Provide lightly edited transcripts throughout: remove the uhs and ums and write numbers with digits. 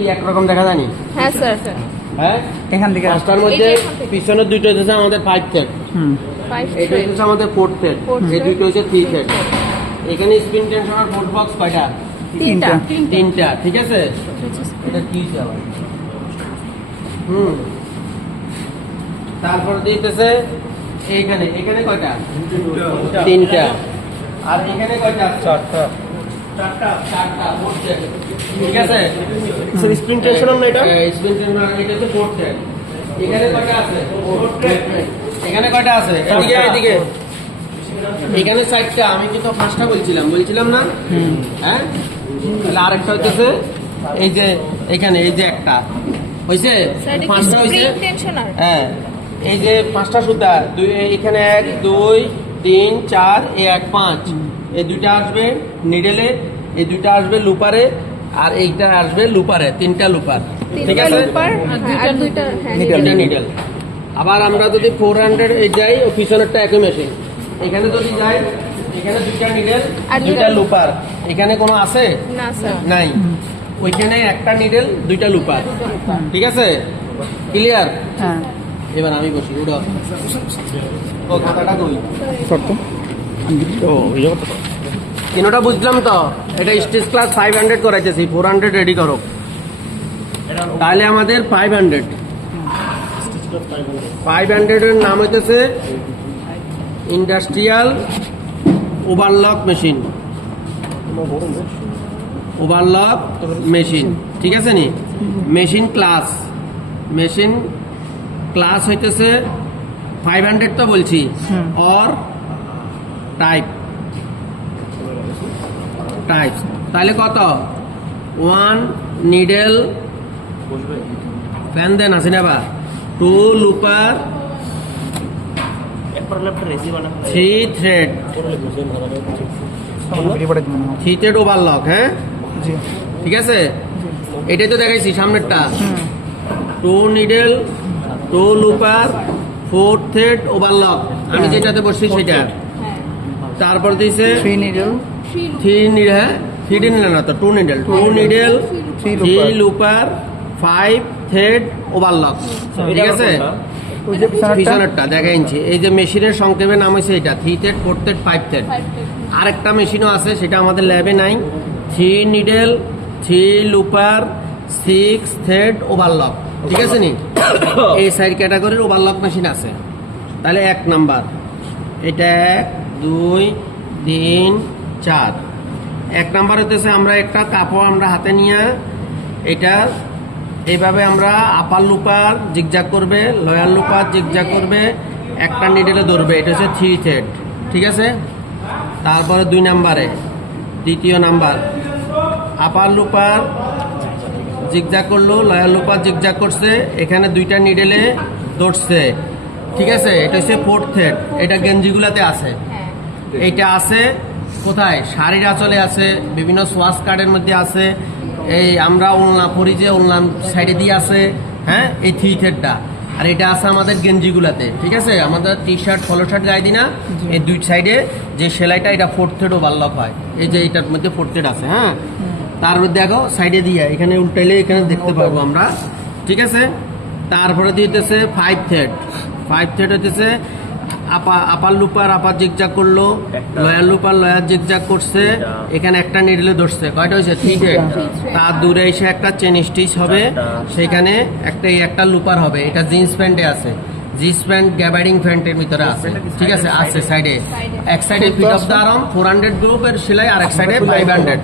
কি একরকম দেখা জানি? হ্যাঁ স্যার। হ্যাঁ, এখান থেকে পাঁচটার মধ্যে পিছনের দুইটা হচ্ছে আমাদের 5 থ্রেড, এটা হচ্ছে আমাদের 4 থ্রেড, এই দুইটা হচ্ছে 3 থ্রেড। এখানে স্পিন টেনশনার ফোর্ট বক্স কয়টা? তিনটা, ঠিক আছে। এটা কি আবার তারপর দিতেছে এইখানে, এখানে কয়টা? তিনটা। আর এখানে কয়টা? চারটা। ঠিক আছে, স্পিন টেনশনার না এটা? স্পিন টেনশনার, এটা হচ্ছে 4 থ্রেড। এখানে কয়টা আছে? 4 থ্রেড। এখানে কয়টা আছে? এদিকে এদিকে এখানে 4টা। আমি কিন্তু 5টা বলছিলাম না? হ্যাঁ, তাহলে আরেকটা হচ্ছে এই যে এখানে, এই যে একটা হইছে, 5টা হইছে। হ্যাঁ, এই যে 5টা সুতা, এখানে 1 2 3 4 এই 1 5, এই দুইটা আসবে নিডেলে, এই দুইটা আসবে লুপারে, আর এইটা আসবে লুপারে। 3টা লুপার, ঠিক আছে, আর দুইটা নিডেল। আবার আমরা যদি 400 যাই, ও পিছনেরটা একই মেশিন। এখানে যদি যাই, এখানে 2টা নিডেল, 2টা লুপার। এখানে কোনো আছে? না স্যার, নাই। ওইখানে একটা নিডেল, 2টা লুপার, ঠিক আছে, ক্লিয়ার? হ্যাঁ। এবার আমি বসি, উঠো। ও খাতাটা কই? তিনটা বুঝলাম তো। এটা স্টেজ ক্লাস 500 করাইতেছি, 400 রেডি করো। তাহলে আমাদের 500 এর নাম হইতেছে industrial overlock machine. Overlock machine, ঠিক আছে নি? মেশিন ক্লাস হইতেছে 500 তো বলছি, অর টাইপ। তাহলে কত? 1 নিডেল, ফ্যান দেন আছে না বা, 2 লুপার, 3 থ্রেড, 3 থ্রেড ওভারলক। হ্যাঁ, ঠিক আছে, এটাই তো দেখাইছি সামনেরটা। 2 নিডেল, 2 লুপার, 4 থ্রেড ওভারলক। আমি যেটাতে বসছি সেটা। তারপর দিয়েছে 3 নিডেল, 3 না তো 2 নিডেল, 2 নিডেল, 3 লুপার, 5 থ্রেড ওভারলক, ঠিক আছে। পিছনেরটা দেখাইছি। এই যে মেশিনের সংক্ষেপের নাম হয়েছে এটা 3 থ্রেড, 4 থ্রেড, 5 থ্রেড। আরেকটা মেশিনও আছে, সেটা আমাদের ল্যাবে নাই। 3 নিডেল, 3 লুপার, 6 থ্রেড ওভারলক, ঠিক আছে নি? এই সাইড ক্যাটাগরির ওভারলক মেশিন আছে। তাহলে 1 নাম্বার এটা, 1 2 3 4। 1 নাম্বার হতেছে আমরা একটা কাপড় আমরা হাতে নিয়ে এটা এইভাবে আমরা আপার লুপার জিগজাগ করবে, লোয়ার লুপার জিগজাগ করবে, একটা নিডেলে ধরবে। এটা হচ্ছে 3 থ্রেড, ঠিক আছে। তারপরে 2 নাম্বারে, দ্বিতীয় নাম্বার, আপার লুপার জিগজাগ করলো, লোয়ার লুপার জিগজাগ করছে, এখানে 2টা নিডেলে ধরছে, ঠিক আছে। এটা হচ্ছে 4 থ্রেড। এটা গেঞ্জিগুলাতে আছে। এইটা আছে কোথায়? শাড়ির আঁচলে আছে, বিভিন্ন সোয়াস কার্ডের মধ্যে আছে, এই আমরা ওলনা পরি যে ওলনার সাইডে দিয়ে আছে। হ্যাঁ, এই 3 থ্রেডটা। আর এটা আছে আমাদের গেঞ্জিগুলাতে, ঠিক আছে। আমাদের টি শার্ট, পলো শার্ট গায়ে দিই না, এই 2 সাইডে যে সেলাইটা, এটা 4 থ্রেড ওভারলক হয়। এই যে এটার মধ্যে 4 থ্রেড আছে। হ্যাঁ, তার মধ্যে দেখো সাইডে দিয়ে এখানে উল্টাইলে এখানে দেখতে পারবো আমরা, ঠিক আছে। তারপরে দিতেছে 5 থ্রেড। 5 থ্রেড হইতেছে আপার লুপার আপার জিগজাগ করলো, লয়ার লুপার লয়ার জিগজাগ করছে, এখানে একটা নিডলে ধরছে। কয়টা হয়েছে? 3 থ্রেড। তার দূরে এসে একটা চেন স্টিচ হবে, সেখানে একটা লুপার হবে। এটা জিন্স প্যান্টে আছে, জিন্স প্যান্ট গ্যাবার্ডিং প্যান্টের ভিতরে আছে, ঠিক আছে। আছে সাইডে, এক সাইডে ফিট অফ দ্য আর্ম 400 গ্রুপের সেলাই, আর এক সাইডে 500,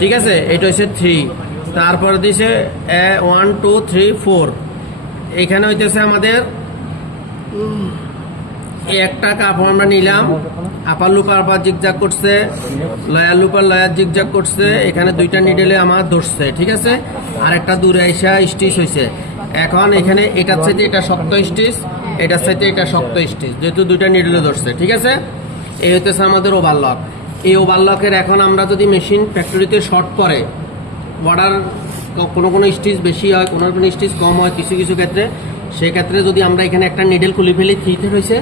ঠিক আছে। এটা হচ্ছে 3। তারপর দিছে 1 2 3 4। এখানে হইতেছে আমাদের একটা কাপড় আমরা নিলাম, আপার লুপার আপার জিগজাগ করছে, লয়ার লুপার লয়ার জিগজাগ করছে, এখানে 2টা নিডেলে আমার ধরছে, ঠিক আছে। আর একটা দূরে আইসা স্টিচ হয়েছে। এখন এখানে এটার সাথে এটা শক্ত স্টিচ, এটার সাথে এটা শক্ত স্টিচ, যেহেতু 2টা নিডেলে ধরছে, ঠিক আছে। এই হইতেছে আমাদের ওভারলক। এই ওভারলকের এখন আমরা যদি মেশিন ফ্যাক্টরিতে শর্ট করে, বর্ডার কোনো স্টিচ বেশি হয়, কোনো স্টিচ কম হয় কিছু কিছু ক্ষেত্রে, সেক্ষেত্রে যদি আমরা এখানে একটা নিডেল খুলে ফেলি, 3 থ্রেড হয়েছে,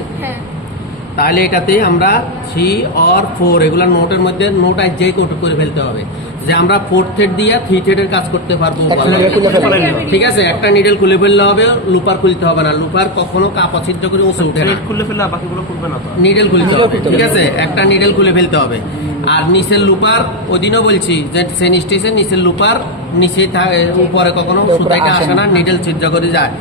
তাহলে এটাতে আমরা 3 or 4 এগুলা নোটের মধ্যে নোট আইজেই কোট করে ফেলতে হবে। যে আমরা 4 থ্রেড দিয়ে 3 থ্রেডের কাজ করতে পারবো। একটা নিডেল খুলে ফেললে। ঠিক আছে, একটা নিডেল খুলে ফেললে হবে, লুপার খুলতে হবে না। লুপার কখনো কাপড় ছিদ্র করে উঁচে উঠে না, খুলে ফেললে বাকিগুলো খুলবে না তো। নিডেল খুলতে নিডেল হবে। খুলতে ঠিক হবে। আছে, একটা নিডেল খুলে ফেলতে হবে। আর নিচের লুপার, ওদিনও বলছি যে সেন স্টেশন নিচের লুপার নিচে উপরে কখনো সুতাইটা আসে না, নিডেল ছিদ্র করে যায়।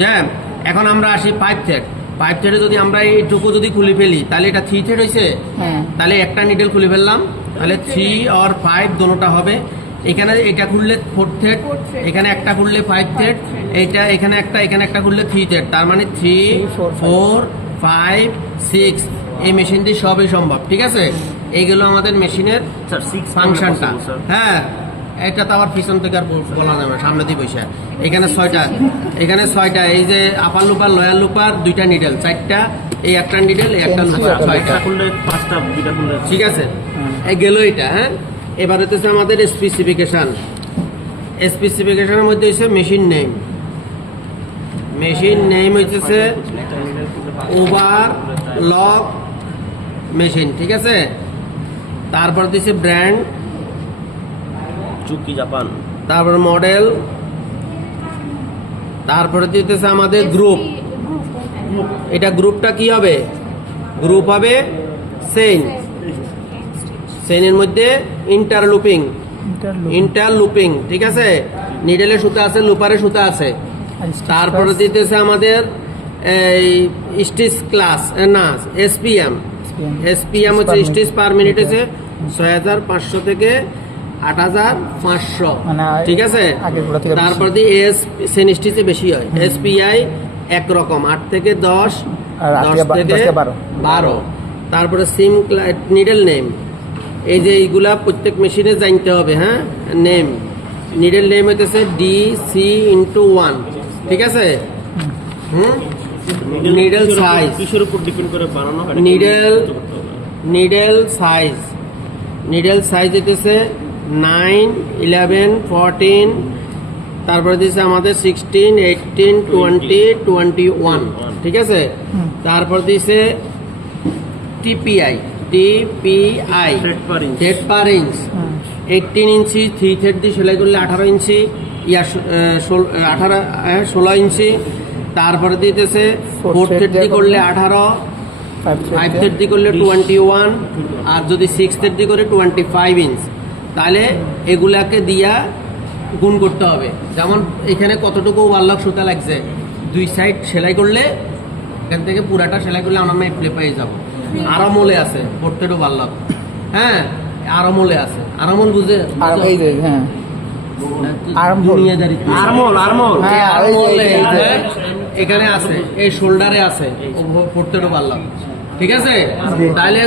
হ্যাঁ, এখন আমরা আসি 5 থ্রেড। 5 থ্রেডে যদি আমরা এইটুকু যদি খুলে ফেলি তাহলে এটা 3 থ্রেড হয়েছে। হ্যাঁ। তাহলে একটা নিডেল খুলে ফেললাম, তাহলে 3 আর 5 দোনোটা হবে। এখানে এটা খুললে 4 থ্রেড, এখানে একটা খুললে 5 থ্রেড, এইটা এখানে একটা খুললে 3 থ্রেড। তার মানে 3, 4, 5, 6 এই মেশিন দিয়ে সবই সম্ভব। ঠিক আছে, এইগুলো আমাদের মেশিনের স্যার 6 ফাংশনটা। হ্যাঁ, এটা তো আবার পিছন থেকে আর বলা যাবে না, সামনে দিয়ে বসে। এখানে 6টা, এখানে 6টা, এই যে আপার লুপার লোয়ার লুপার 2টা নিডেল, 4টা, এই একটা নিডেল, এই একটা লুপার, 6টা। খুললে 5টা, 2টা খুললে। ঠিক আছে, এই গেল এটা। হ্যাঁ, এবার হচ্ছে আমাদের স্পেসিফিকেশন। স্পেসিফিকেশনের মধ্যে হচ্ছে মেশিন নেম। মেশিন নেম হচ্ছে ওভারলক মেশিন। ঠিক আছে, তারপর দিচ্ছে ব্র্যান্ড, চুক্তি জাপান। তারপর মডেল, তারপরে দিতেছে আমাদের গ্রুপ। এটা গ্রুপটা কি হবে? গ্রুপ হবে সেন। সেনের মধ্যে ইন্টারলুপিং। ইন্টারলুপিং। ঠিক আছে, নিডেলে সুতা আছে, লুপারে সুতা আছে। তারপরে দিতেছে আমাদের এই স্টিচ ক্লাস, না এসপিএম। এসপিএম হচ্ছে স্টিচ পার মিনিট আছে 6500 থেকে 8500। ঠিক আছে, তারপর দিয়ে এস সেন স্টিচে বেশি হয়। এসপিআই একরকম 8 থেকে 10, 10 থেকে 12। তারপরে সিম নিডেল নেম, এই যে এইগুলা প্রত্যেক মেশিনে জানতে হবে। হ্যাঁ, নেম, নিডেল নেম হইতেছে DC/1। ঠিক আছে, নিডেল সাইজ, কিসের উপর ডিপেন্ড করে বানানো হয়? নিডেল সাইজ, নিডেল সাইজ হইতেছে 9, 11, 14, তারপরে দিচ্ছে আমাদের 16, 18, 20, 21। ঠিক আছে, তারপর দিছে টিপিআই, থ্রেড পার ইঞ্চ। 18 ইঞ্চি 3 থ্রেড দিয়ে সেলাই করলে 18 ইঞ্চি, 16 ইঞ্চি। তারপরে দিতেছে 4 থ্রেড দিয়ে করলে 18, 5 থ্রেড দিয়ে করলে 21, আর যদি 6 থ্রেড দিয়ে করে 25 ইঞ্চ। তাহলে এগুলাকে দিয়া গুণ করতে হবে। যেমন এখানে কতটুকু ওভারলক সুতা লাগছে, 2 সাইড সেলাই করলে, এখান থেকে পুরাটা সেলাই করলে আমরা প্লে পেয়ে যাবো। আরমলে আছে 4 থ্রেড ওভারলক। হ্যাঁ, আরমলে আছে। আরমল বুঝে? হ্যাঁ, এখানে আছে, এই শোল্ডারে আছে 4 থ্রেড ওভারলক। ঠিক আছে, তাহলে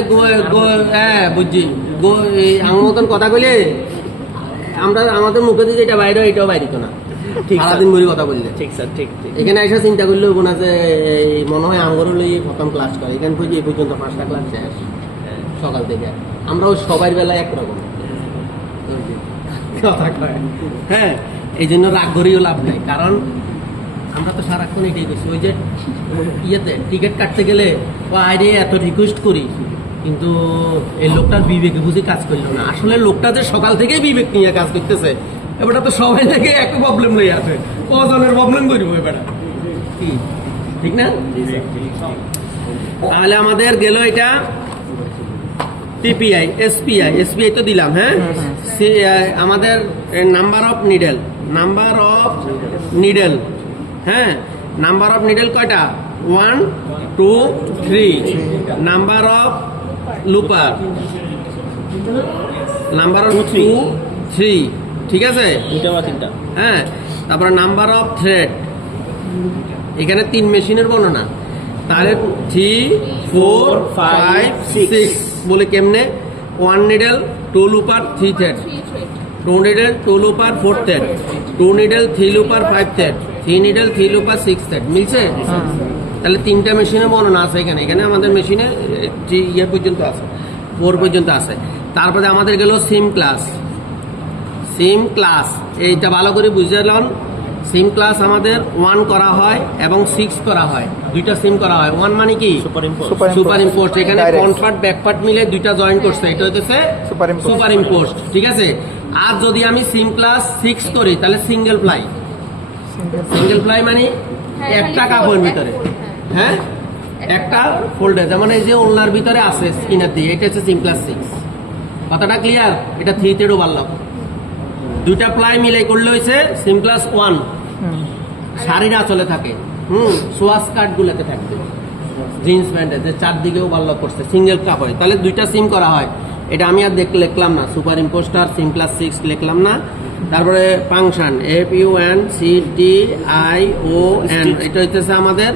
হ্যাঁ বুঝছি, আমার মতন কথা কইলে আমরা আমাদের মুখে দিয়ে যেটা বাইরে এটাও বাইরে না। ঠিক, সারাদিন বলি কথা বললে। ঠিক স্যার, ঠিক। এখানে এসে চিন্তা করলে হবো না যে মনে হয় আঙ্গরও লই প্রথম ক্লাস করে। এখান থেকে এই পর্যন্ত 5টা ক্লাস শেষ সকাল থেকে। আমরাও সবার বেলা একরকম কথা কয়। হ্যাঁ, এই জন্য রাগ করিও লাভ নাই, কারণ আমরা তো সারাক্ষণ এটাই করছি। ওই যে ইয়েতে টিকিট কাটতে গেলে ও আইরে এত রিকোয়েস্ট করি, কিন্তু এই লোকটার বিবেকে বুঝে কাজ করলো না। আসলে লোকটা যে সকাল থেকেই বিবেক নিয়ে কাজ করতেছে, এবারটা তো সবাই থেকে একটা প্রবলেম লই আছে, কজনের প্রবলেম করবো এবারটা, কি ঠিক না? তাহলে আমাদের গেল এটা টিপিআই, এসপিআই তো দিলাম। হ্যাঁ, আমাদের নাম্বার অফ নিডেল। হ্যাঁ, নাম্বার অফ নিডেল কয়টা? 1, 2, 3। Number of looper, number of 2, 3। ঠিক আছে, হ্যাঁ। তারপরে নাম্বার অফ থ্রেড, এখানে 3 মেশিনের বর্ণনা। তাহলে 3, 4, 5, 6 বলে কেমনে? 1 needle 2 লুপার 3 thread, 2 needle 2 লুপার 4 thread, 2 needle 3 লুপার 5 thread, 3 needle 3 লুপার 6 thread. মিলছে? তাহলে 3টা মেশিনের বর্ণনা আছে এখানে। এখানে আমাদের মেশিনে ইয়ে পর্যন্ত আছে, 4 পর্যন্ত আছে। তারপরে আমাদের গেল সিম ক্লাস। এইটা ভালো করে বুঝলাম। সিম ক্লাস আমাদের 1 করা হয় এবং 6 করা হয়, দুইটা সিম করা হয়। 1 মানে কি সুপার ইম্পোর্ট। সুপার ইম্পোস্ট, এখানে Direct. Front part back part মিলে দুইটা জয়েন করছে, এটা হচ্ছে Superimposed. সুপার ইম্পোস্ট, ঠিক আছে। আর যদি আমি সিম ক্লাস 6 করি তাহলে সিঙ্গেল প্লাই। সিঙ্গেল প্লাই মানে একটা কাপড়ের ভিতরে, হ্যাঁ একটা ফোল্ডার, যেমন এই যে ওলনার ভিতরে আছে স্কিনার দিয়ে, এটা হচ্ছে সিম ক্লাস 6। কথাটা ক্লিয়ার? এটা 3 থ্রেড ওভারলক, দুইটা প্লাই মিলে করলে হয়েছে সিম ক্লাস 1। শাড়ির আঁচলে থাকে, সোয়াস কাট গুলোতে থাকবে, জিন্স প্যান্টে যে চারদিকে ওভারলক করছে সিঙ্গেল কাপড়ে, তাহলে দুইটা সিম করা হয়। এটা আমি আর লিখলাম না, সুপার ইম্পোস্টার সিম ক্লাস 6 লিখলাম না। তারপরে ফাংশন FUNCTION, এটা হচ্ছে আমাদের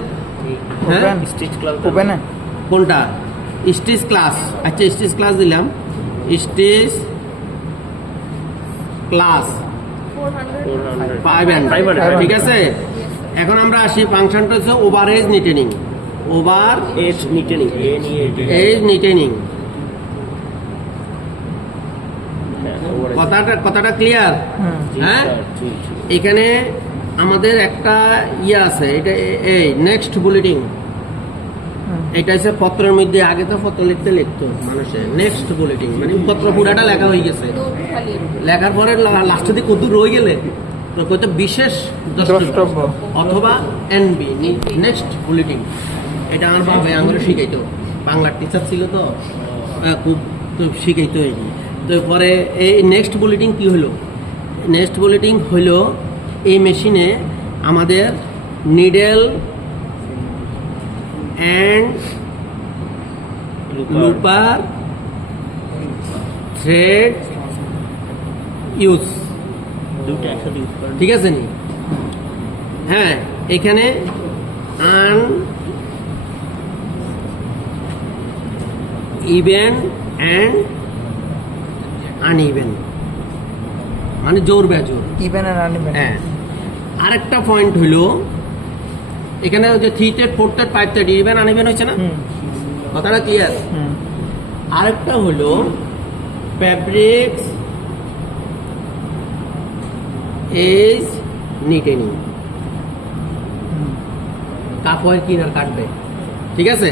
হ্যাঁ স্টিচ ক্লাস ওপেন কোনটা স্টিচ ক্লাস। আচ্ছা স্টিচ ক্লাস দিলাম, স্টিচ ক্লাস 500, ঠিক আছে। এখন আমরা আসি ফাংশনটা হচ্ছে over edge neatening, over edge neatening, edge neatening. কথাটা ক্লিয়ার? হ্যাঁ, এখানে আমাদের একটা ইয়ে আছে, এটা এই নেক্সট বুলেটিং, এটা হচ্ছে পত্রের মধ্যে, আগে তো পত্র লিখতো মানুষের, নেক্সট বুলেটিং মানে পত্র পুরাটা লেখা হয়ে গেছে, লেখার পরে লাস্টে দিয়ে কত রয়ে গেলে তো কত বিশেষ দ্রষ্টব্য অথবা এনবি, নেক্সট বুলেটিং। এটা আমার বাবা আঙুলে শিখাইতো, বাংলার টিচার ছিল তো, খুব শিখাইতো। এই তো পরে এই নেক্সট বুলেটিং কি হলো? নেক্সট বুলেটিং হলো এই মেশিনে আমাদের নিডেল অ্যান্ড লুপার থ্রেড ইউজ, দুটো একসাথে ইউজ করেন। ঠিক আছে নি? হ্যাঁ, এখানে ইভেন অ্যান্ড আনইভেন মানে জোর বেজোর, ইভেন আর আনইভেন। হ্যাঁ। আরেকটা পয়েন্ট হইল এখানে যে 3 thread 4 thread 5 thread even uneven হয়েছে না, কথাটা ক্লিয়ার? আরেকটা হলো ফ্যাব্রিক্স এজ নিটেনিং, কাপড় কিনার কাটবে, ঠিক আছে।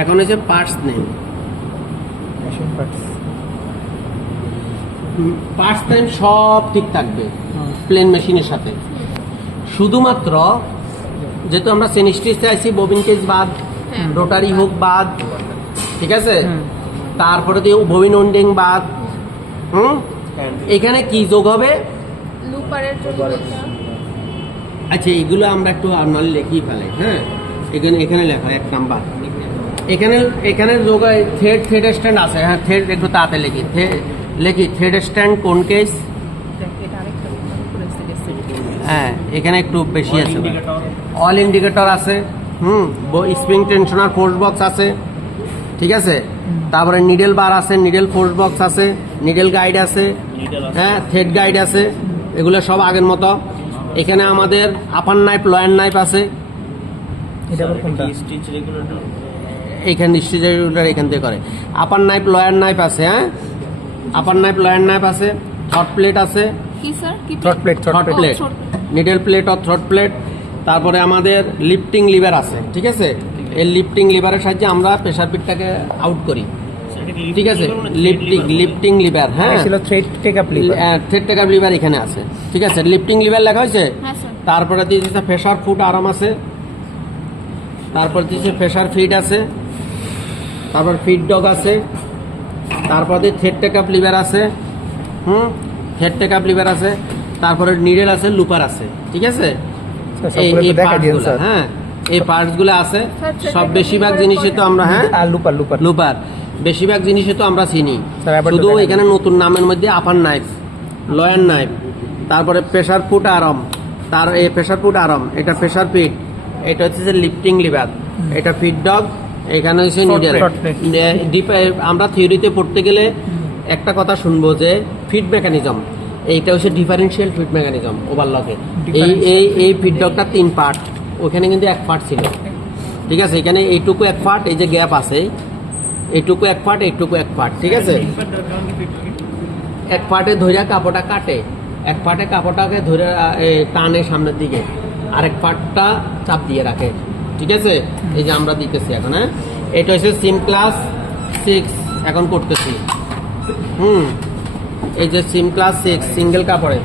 এখন হচ্ছে parts name, machine parts. Parts name সব ঠিক থাকবে প্লেন মেশিনের সাথে, শুধুমাত্র যেহেতু আমরা সেনিস্ট্রিতে আছি, ববিন কেজ বাদ, রোটারি হুক বাদ, ঠিক আছে, তারপরে দিয়ে ববিন ওন্ডিং বাদ, এখানে কি যোগ হবে? লুপারের জন্য আচ্ছা এগুলো আমরা একটু আপনার লিখেই ফেলাই। হ্যাঁ, এখানে লেখা 1 নাম্বার, এখানে যোগ থ্রেড স্ট্যান্ড আছে। হ্যাঁ, থ্রেড একটু তাড়াতাড়ি লিখি থ্রেড স্ট্যান্ড কোন কেস। হ্যাঁ, এখানে একটু বেশি আছে, অল ইন্ডিকেটর আছে, স্প্রিং টেনশনার ফোর্স বক্স আছে, ঠিক আছে। তারপরে নিডেল বার আছে, নিডেল ফোর্স বক্স আছে, নিডেল গাইড আছে, হ্যাঁ থ্রেড গাইড আছে, এগুলো সব আগের মতো। এখানে আমাদের আপার নাইফ লোয়ার নাইফ আছে, এটা আবার কোনটা? স্টিচ রেগুলেটর, এখানে স্টিচার এখান থেকে করে। আপার নাইফ লোয়ার নাইফ আছে, হ্যাঁ আপার নাইফ লোয়ার নাইফ আছে, থ্রট প্লেট আছে, কি স্যার? কি through plate, through plate, needle plate or through plate. তারপরে আমাদের লিফটিং লিভার আছে, ঠিক আছে। এই লিফটিং লিভারের সাহায্যে আমরা প্রেসার পিটটাকে আউট করি, ঠিক আছে। লিফটিং লিভার, হ্যাঁ ছিল thread take up liver. Thread take up liver এখানে আছে, ঠিক আছে। লিফটিং লিভার লেখা হয়েছে। হ্যাঁ স্যার। তারপরে দিয়েছে প্রেসার ফুট আরাম আছে, তারপর দিয়েছে প্রেসার ফিড আছে, তারপর ফিড ডগ আছে, তারপর দিয়ে থ্রেড টেকআপ লিভার আছে, থ্রেড টেকআপ লিভার আছে, তারপরে নিডেল আছে, লুপার আছে, ঠিক আছে। এই পার্টসগুলো, হ্যাঁ এই পার্টসগুলো আছে সব। বেশিরভাগ জিনিসে তো আমরা, হ্যাঁ আর লুপার লুপার লুপার বেশিরভাগ জিনিসে তো আমরা চিনি, স্যার, আবার শুধু দেখাই এখানে নতুন নামের মধ্যে আপার নাইফ, লোয়ার নাইফ, তারপরে প্রেসার ফুট আরম, তার এই প্রেসার ফুট আরম, এটা প্রেসার ফিট, এটা হচ্ছে যে লিফটিং লিভার, এটা ফিড ডগ, এখানে হচ্ছে নিডেল। আমরা থিওরিতে পড়তে গেলে একটা কথা শুনবো যে ফিড মেকানিজম, এইটা হচ্ছে ডিফারেন্সিয়াল ফিড মেকানিজম ওভারলকে। এই ফিড ডগটা 3 পার্ট, ওখানে কিন্তু 1 পার্ট ছিল, ঠিক আছে। এখানে এইটুকু 1 পার্ট, এই যে গ্যাপ আছে এইটুকু 1 পার্ট, এইটুকু 1 পার্ট, ঠিক আছে। 1 পার্টে ধইরা কাপড়টা কাটে, এক পাটে কাপড়টাকে ধরে টানে সামনের দিকে, আরেক পাটটা চাপ দিয়ে রাখে। ঠিক আছে, এই যে আমরা দিতেছি এখন। হ্যাঁ, এটা হচ্ছে সিম ক্লাস 6 এখন করতেছি। এই যে সিম ক্লাস 6 সিঙ্গেল কাপড়ে।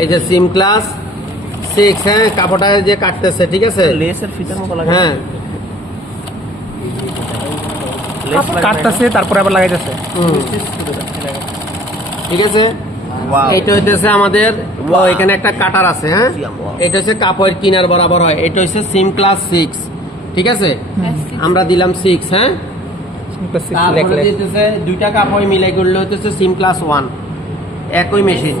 এই যে সিম ক্লাস 6, হ্যাঁ, কাপড়টা যে কাটতেছে। ঠিক আছে, লেসের ফিচার মতো লাগে। হ্যাঁ, লেস কাটতেছে তারপরে আবার লাগাইতেছে। ঠিক আছে। এটা হইতেছে আমাদের এখানে একটা কাটার আছে। হ্যাঁ, এটা হচ্ছে কাপড় কিনার বরাবর হয়। এটা হচ্ছে সিম ক্লাস 6। ঠিক আছে, আমরা দিলাম 6। হ্যাঁ, তারপরে দিতেছে দুইটা কাপড় মিলাই করলে হইতেছে সিম ক্লাস 1, একই মেশিন।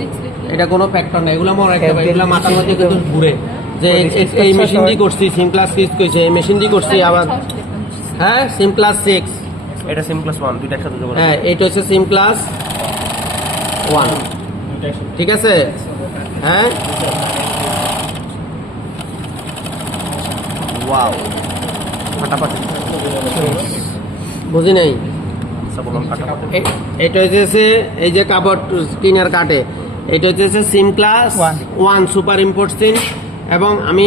এটা কোনো ফ্যাক্টর না, এগুলো মনে রাখতে হবে। এগুলো মাথার মধ্যে কিন্তু ঘুরে যে এই মেশিন দিয়ে করছি, সিম ক্লাস 6 কইছে, এই মেশিন দিয়ে করছি আবার। হ্যাঁ, সিম ক্লাস 6, এটা সিম ক্লাস 1 দুইটা একসাথে যোগ করা। হ্যাঁ, এটা হচ্ছে সিম ক্লাস 1। ঠিক আছে, হ্যাঁ, ওয়াও, ফাটাফাটি। বুঝি নাই। আচ্ছা বললাম ফাটাফাটি। এটা হচ্ছে এই যে কাপড় কিনার কাটে, এটা হচ্ছে সিম ক্লাস 1 সুপার ইম্পোর্ট সিম। এবং আমি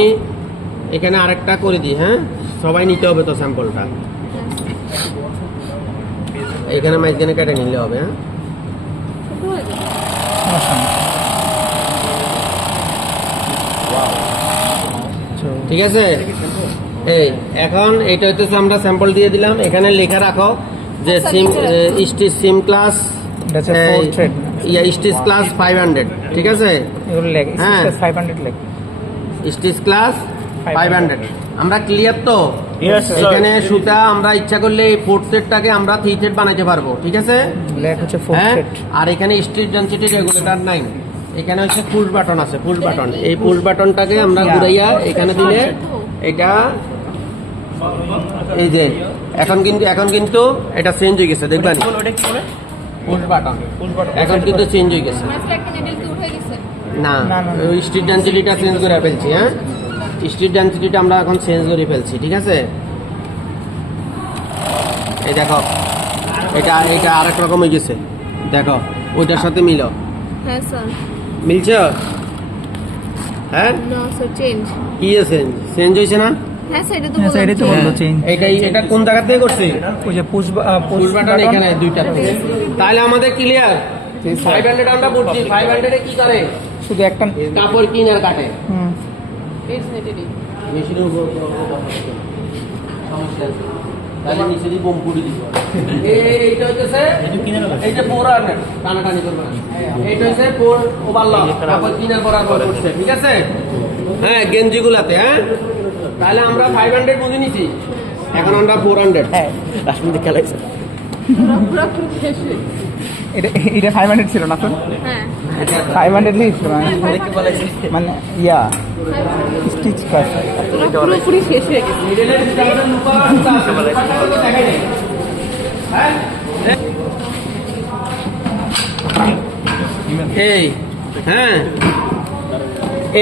এখানে আরেকটা করে দিই। হ্যাঁ, সবাই নিতে হবে তো স্যাম্পলটা, এখানে মাঝখানে কেটে নিলে হবে। হ্যাঁ, ঠিক আছে। এই এখন এটা হচ্ছে আমরা স্যাম্পল দিয়ে দিলাম। এখানে লেখা রাখো যে সিম স্টিচ সিম ক্লাস স্টিচ ক্লাস 500। ঠিক আছে, এগুলো লেগ হ্যাঁ। 500 লেগ। Stitch class 500। আমরা ক্লিয়ার তো? Yes, sir. এখানে সুতা আমরা ইচ্ছা করলে এই 4 সেটটাকে আমরা 3 সেট বানাইতে পারবো। ঠিক আছে, লেগ হচ্ছে 4 হ্যাঁ। সেট। আর এখানে স্টিচ ডেনসিটি রেগুলেটর 9। এখানে হচ্ছে পুশ বাটন আছে, পুশ বাটন। এই পুশ বাটনটাকে আমরা ঘুরাইয়া এখানে দিলে এটা এই যে এখন কিন্তু এটা চেঞ্জ হয়ে গেছে, দেখবেন ওটা কি বলে? পুশ বাটন এখন কিন্তু চেঞ্জ হয়ে গেছে। একটা নিডল কি উঠে গেছে? না, না, না। ওই স্টিচ ডেনসিটিটা চেঞ্জ করে ফেলছি। হ্যাঁ, স্টিচ ডেনসিটিটা আমরা এখন চেঞ্জ করে ফেলছি। ঠিক আছে, এই দেখো এটা আরেক রকম হয়ে গেছে। দেখো ওইটার সাথে মিলো, হ্যাঁ স্যার। মিলছে? হ্যাঁ, না স্যার, চেঞ্জ। কি চেঞ্জ হয়েছে না? হ্যাঁ স্যার, এটা তো হ্যাঁ, স্যার, এটাই তো বললাম বললো change। চেঞ্জ। এটা কোন জায়গা থেকে করছি? ওই যে পুশ ফুল বাটন এখানে দুইটা। তাহলে আমাদের ক্লিয়ার। 500 আমরা বলছি, 500 এ কি করে? শুধু একটা। কাপড় কিনার কাটে হুম। It's needed. মেশিনের উপর সমস্যা আছে। তাহলে নিচে দিয়ে বোম পুড়ি দিতে হবে। এইটা হচ্ছে এই যে 400 টানাটানি করবে না। এইটা হচ্ছে 4 ওভারলক কাপড় কিনার বরাবর করছে। ঠিক আছে, হ্যাঁ, গেঞ্জিগুলাতে। হ্যাঁ, তাহলে আমরা 500 বুঝে নিছি, এখন আমরা 400। হ্যাঁ, রাশমিতে খেলাইছে। পুরোপুরি শেষ হয়ে গেছে। এটা 500 ছিল না তো? হ্যাঁ, 500 লিখছিল মানে ইয়া স্টিচ ক্লাস। পুরোপুরি শেষ হয়ে গেছে। এই হ্যাঁ,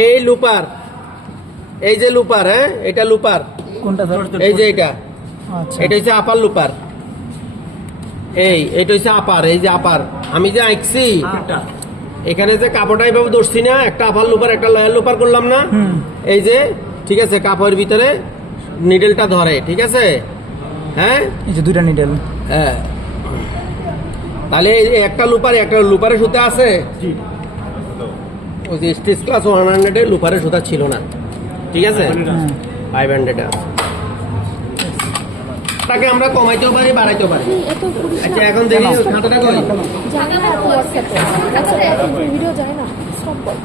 এই লুপার, এই যে লুপার, হ্যাঁ, এটা লুপার। কোনটা স্যার? এই যে এটা আচ্ছা, এটা হচ্ছে আপার লুপার। এটা হচ্ছে আপার, এই যে আপার। আমি যে আঁকছি এখানে যে কাপড়টা এইভাবে ধরছি না, একটা আপার লুপার একটা লয়ার লুপার করলাম না। হুম। এই যে ঠিক আছে, কাপড়ের ভিতরে নিডেলটা ধরে। ঠিক আছে, হ্যাঁ, এই যে দুইটা নিডল। হ্যাঁ। তাহলে এই একটা লুপারের সুতা আছে। ওই যে স্টিচ ক্লাস 100 এর লুপারের সুতা ছিল না। ঠিক আছে, 500 টাকে আমরা কমাইতেও পারি, বাড়াইতেও পারি। আচ্ছা, এখন দেখি খাতাটা কই। জানি না, হোয়াটসঅ্যাপে ভিডিও যায় না। স্টপ কর।